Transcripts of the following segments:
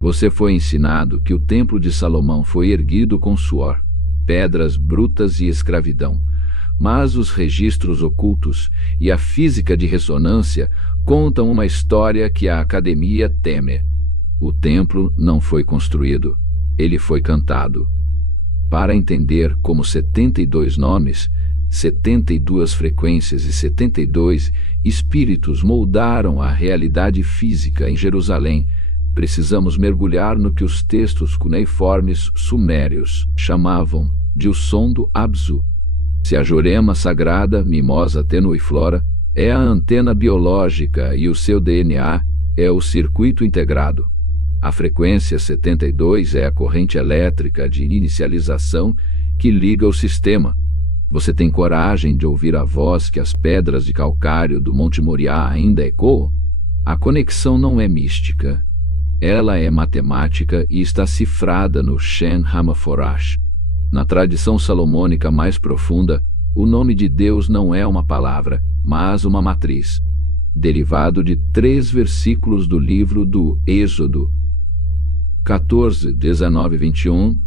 Você foi ensinado que o Templo de Salomão foi erguido com suor, pedras brutas e escravidão. Mas os registros ocultos e a física de ressonância contam uma história que a academia teme. O templo não foi construído, ele foi cantado. Para entender como 72 nomes, 72 frequências e 72 espíritos moldaram a realidade física em Jerusalém, precisamos mergulhar no que os textos cuneiformes sumérios chamavam de o som do Abzu. Se a Jurema sagrada, mimosa tenuiflora, é a antena biológica e o seu DNA é o circuito integrado, a frequência 72 é a corrente elétrica de inicialização que liga o sistema. Você tem coragem de ouvir a voz que as pedras de calcário do Monte Moriá ainda ecoam? A conexão não é mística. Ela é matemática e está cifrada no Shem HaMeforash. Na tradição salomônica mais profunda, o nome de Deus não é uma palavra, mas uma matriz, derivado de 3 versículos do livro do Êxodo 14, 19 e 21,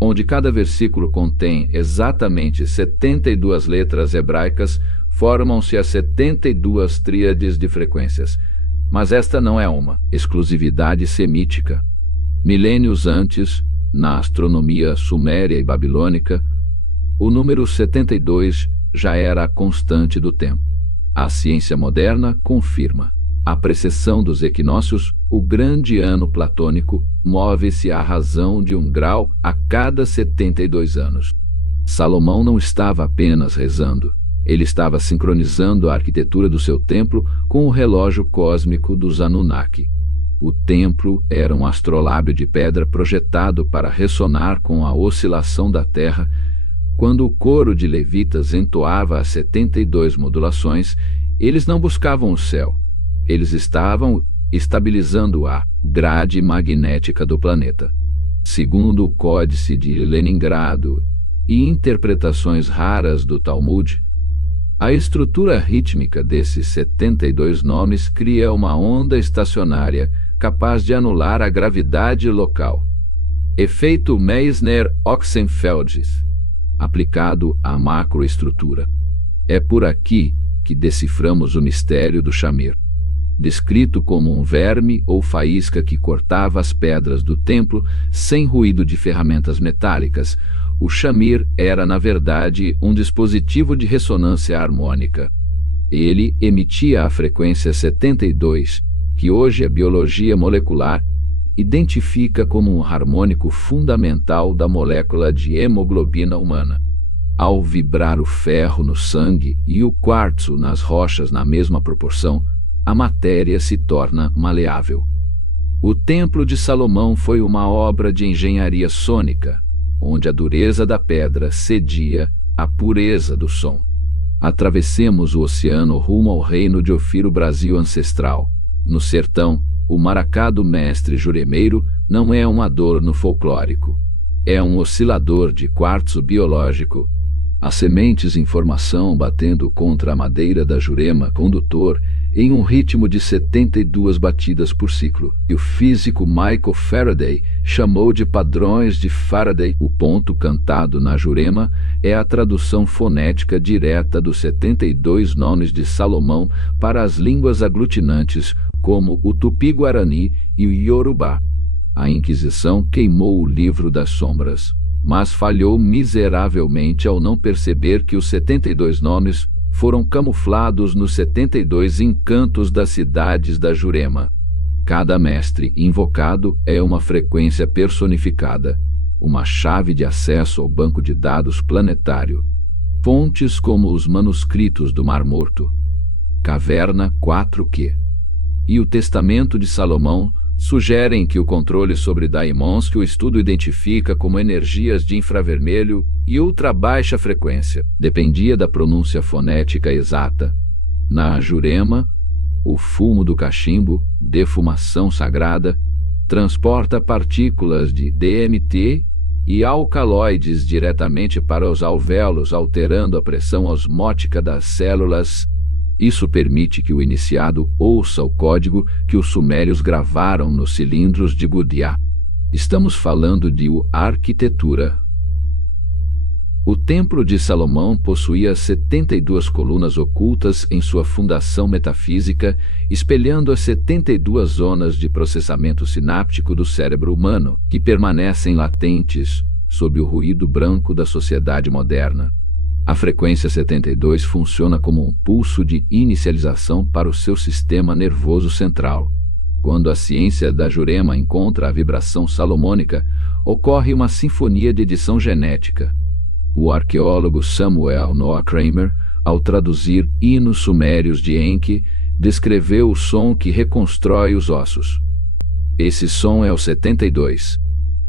onde cada versículo contém exatamente 72 letras hebraicas, formam-se as 72 tríades de frequências. Mas esta não é uma exclusividade semítica. Milênios antes, na astronomia suméria e babilônica, o número 72 já era a constante do tempo. A ciência moderna confirma. A precessão dos equinócios, o grande ano platônico, move-se à razão de 1 grau a cada 72 anos. Salomão não estava apenas rezando. Ele estava sincronizando a arquitetura do seu templo com o relógio cósmico dos Anunnaki. O templo era um astrolábio de pedra projetado para ressonar com a oscilação da Terra. Quando o coro de levitas entoava as 72 modulações, eles não buscavam o céu. Eles estavam estabilizando a grade magnética do planeta. Segundo o Códice de Leningrado e interpretações raras do Talmud, a estrutura rítmica desses 72 nomes cria uma onda estacionária capaz de anular a gravidade local. Efeito Meissner-Oxenfeld, aplicado à macroestrutura. É por aqui que deciframos o mistério do Shamir. Descrito como um verme ou faísca que cortava as pedras do templo sem ruído de ferramentas metálicas, o Shamir era, na verdade, um dispositivo de ressonância harmônica. Ele emitia a frequência 72, que hoje a biologia molecular identifica como um harmônico fundamental da molécula de hemoglobina humana. Ao vibrar o ferro no sangue e o quartzo nas rochas na mesma proporção, a matéria se torna maleável. O Templo de Salomão foi uma obra de engenharia sônica, onde a dureza da pedra cedia à pureza do som. Atravessemos o oceano rumo ao reino de Ofiro Brasil ancestral. No sertão, o maracá do mestre juremeiro não é um adorno folclórico. É um oscilador de quartzo biológico. As sementes em formação batendo contra a madeira da jurema condutor em um ritmo de 72 batidas por ciclo. E o físico Michael Faraday chamou de padrões de Faraday. O ponto cantado na jurema é a tradução fonética direta dos 72 nomes de Salomão para as línguas aglutinantes, como o Tupi-Guarani e o Yorubá. A Inquisição queimou o livro das sombras, mas falhou miseravelmente ao não perceber que os 72 nomes foram camuflados nos 72 encantos das cidades da Jurema. Cada mestre invocado é uma frequência personificada, uma chave de acesso ao banco de dados planetário. Fontes como os manuscritos do Mar Morto, Caverna 4Q e o Testamento de Salomão sugerem que o controle sobre daimons que o estudo identifica como energias de infravermelho e ultrabaixa frequência dependia da pronúncia fonética exata. Na Jurema, o fumo do cachimbo, defumação sagrada, transporta partículas de DMT e alcaloides diretamente para os alvéolos, alterando a pressão osmótica das células Isso permite que o iniciado ouça o código que os sumérios gravaram nos cilindros de Gudea. Estamos falando de arquitetura. O Templo de Salomão possuía 72 colunas ocultas em sua fundação metafísica, espelhando as 72 zonas de processamento sináptico do cérebro humano, que permanecem latentes sob o ruído branco da sociedade moderna. A frequência 72 funciona como um pulso de inicialização para o seu sistema nervoso central. Quando a ciência da Jurema encontra a vibração salomônica, ocorre uma sinfonia de edição genética. O arqueólogo Samuel Noah Kramer, ao traduzir hinos sumérios de Enki, descreveu o som que reconstrói os ossos. Esse som é o 72.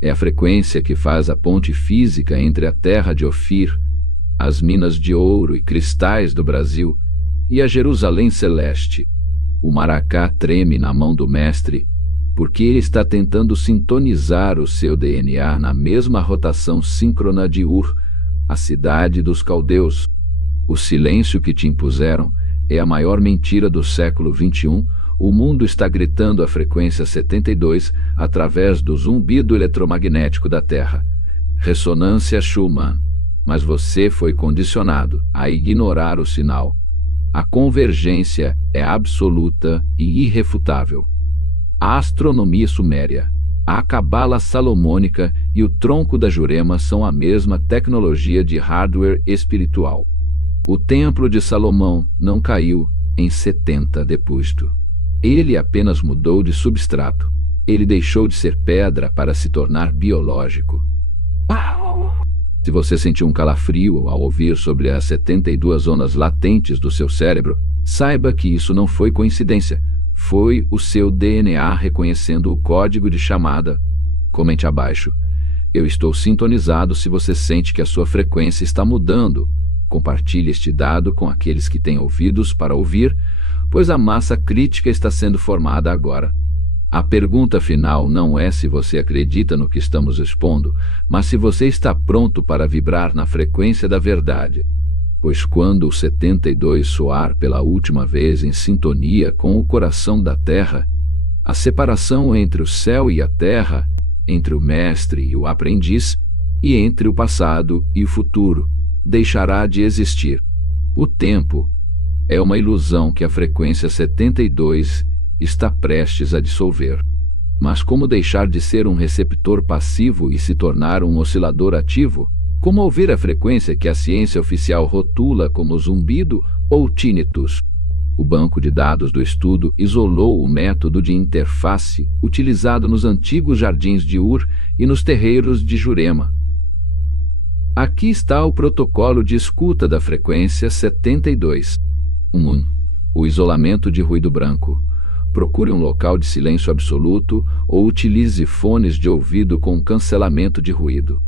É a frequência que faz a ponte física entre a terra de Ofir, as minas de ouro e cristais do Brasil, e a Jerusalém celeste. O maracá treme na mão do mestre, porque ele está tentando sintonizar o seu DNA na mesma rotação síncrona de Ur, a cidade dos caldeus. O silêncio que te impuseram é a maior mentira do século XXI. O mundo está gritando a frequência 72 através do zumbido eletromagnético da Terra. Ressonância Schumann. Mas você foi condicionado a ignorar o sinal. A convergência é absoluta e irrefutável. A astronomia suméria, a cabala salomônica e o tronco da Jurema são a mesma tecnologia de hardware espiritual. O Templo de Salomão não caiu em 70 depois. Ele apenas mudou de substrato. Ele deixou de ser pedra para se tornar biológico. Se você sentiu um calafrio ao ouvir sobre as 72 zonas latentes do seu cérebro, saiba que isso não foi coincidência. Foi o seu DNA reconhecendo o código de chamada. Comente abaixo. Eu estou sintonizado se você sente que a sua frequência está mudando. Compartilhe este dado com aqueles que têm ouvidos para ouvir, pois a massa crítica está sendo formada agora. A pergunta final não é se você acredita no que estamos expondo, mas se você está pronto para vibrar na frequência da verdade. Pois quando o 72 soar pela última vez em sintonia com o coração da Terra, a separação entre o céu e a terra, entre o mestre e o aprendiz, e entre o passado e o futuro, deixará de existir. O tempo é uma ilusão que a frequência 72 está prestes a dissolver. Mas como deixar de ser um receptor passivo e se tornar um oscilador ativo? Como ouvir a frequência que a ciência oficial rotula como zumbido ou tinnitus? O banco de dados do estudo isolou o método de interface utilizado nos antigos jardins de Ur e nos terreiros de Jurema. Aqui está o protocolo de escuta da frequência 72. 1. O isolamento de ruído branco. Procure um local de silêncio absoluto ou utilize fones de ouvido com cancelamento de ruído.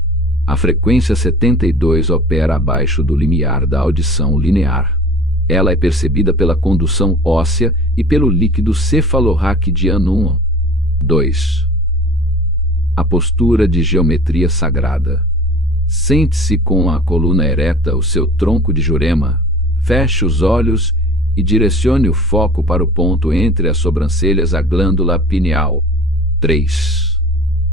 A frequência 72 opera abaixo do limiar da audição linear. Ela é percebida pela condução óssea e pelo líquido cefalorraquidiano. 2. A postura de geometria sagrada. Sente-se com a coluna ereta, o seu tronco de Jurema. Feche os olhos e direcione o foco para o ponto entre as sobrancelhas, a glândula pineal. 3.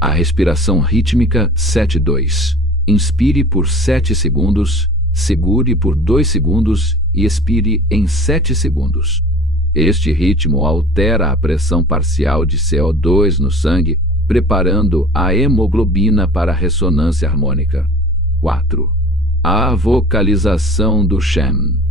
A respiração rítmica 7-2. Inspire por 7 segundos, segure por 2 segundos e expire em 7 segundos. Este ritmo altera a pressão parcial de CO2 no sangue, preparando a hemoglobina para a ressonância harmônica. 4. A vocalização do Shem.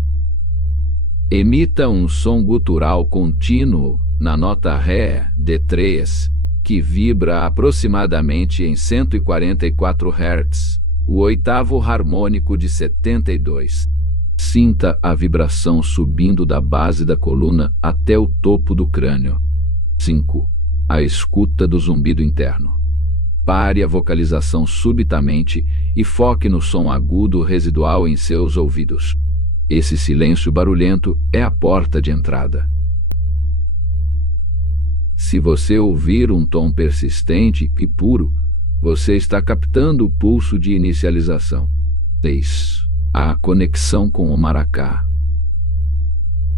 Emita um som gutural contínuo na nota Ré D3, que vibra aproximadamente em 144 Hz, o oitavo harmônico de 72. Sinta a vibração subindo da base da coluna até o topo do crânio. 5. A escuta do zumbido interno. Pare a vocalização subitamente e foque no som agudo residual em seus ouvidos. Esse silêncio barulhento é a porta de entrada. Se você ouvir um tom persistente e puro, você está captando o pulso de inicialização. 6. A conexão com o maracá.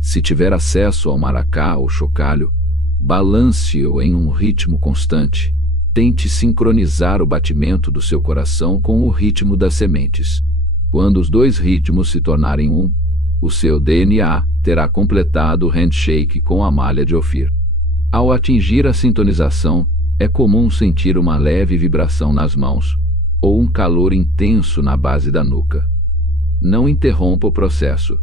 Se tiver acesso ao maracá ou chocalho, balance-o em um ritmo constante. Tente sincronizar o batimento do seu coração com o ritmo das sementes. Quando os dois ritmos se tornarem um, o seu DNA terá completado o handshake com a malha de Ofir. Ao atingir a sintonização, é comum sentir uma leve vibração nas mãos ou um calor intenso na base da nuca. Não interrompa o processo.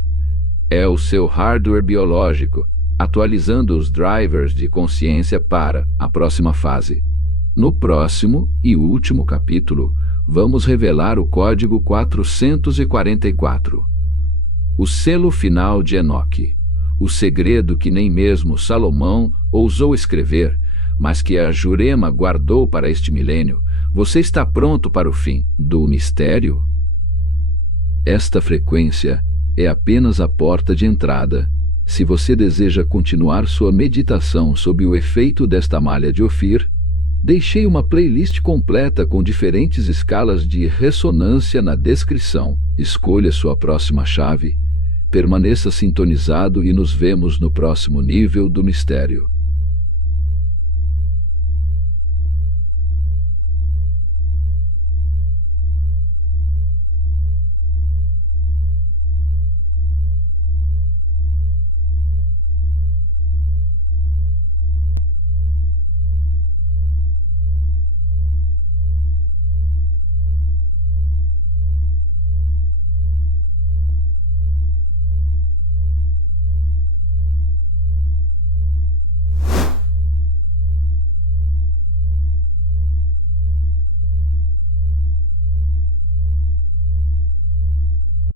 É o seu hardware biológico atualizando os drivers de consciência para a próxima fase. No próximo e último capítulo, vamos revelar o código 444, o selo final de Enoque, o segredo que nem mesmo Salomão ousou escrever, mas que a Jurema guardou para este milênio. Você está pronto para o fim do mistério? Esta frequência é apenas a porta de entrada. Se você deseja continuar sua meditação sob o efeito desta malha de Ofir, deixei uma playlist completa com diferentes escalas de ressonância na descrição. Escolha sua próxima chave, permaneça sintonizado e nos vemos no próximo nível do mistério.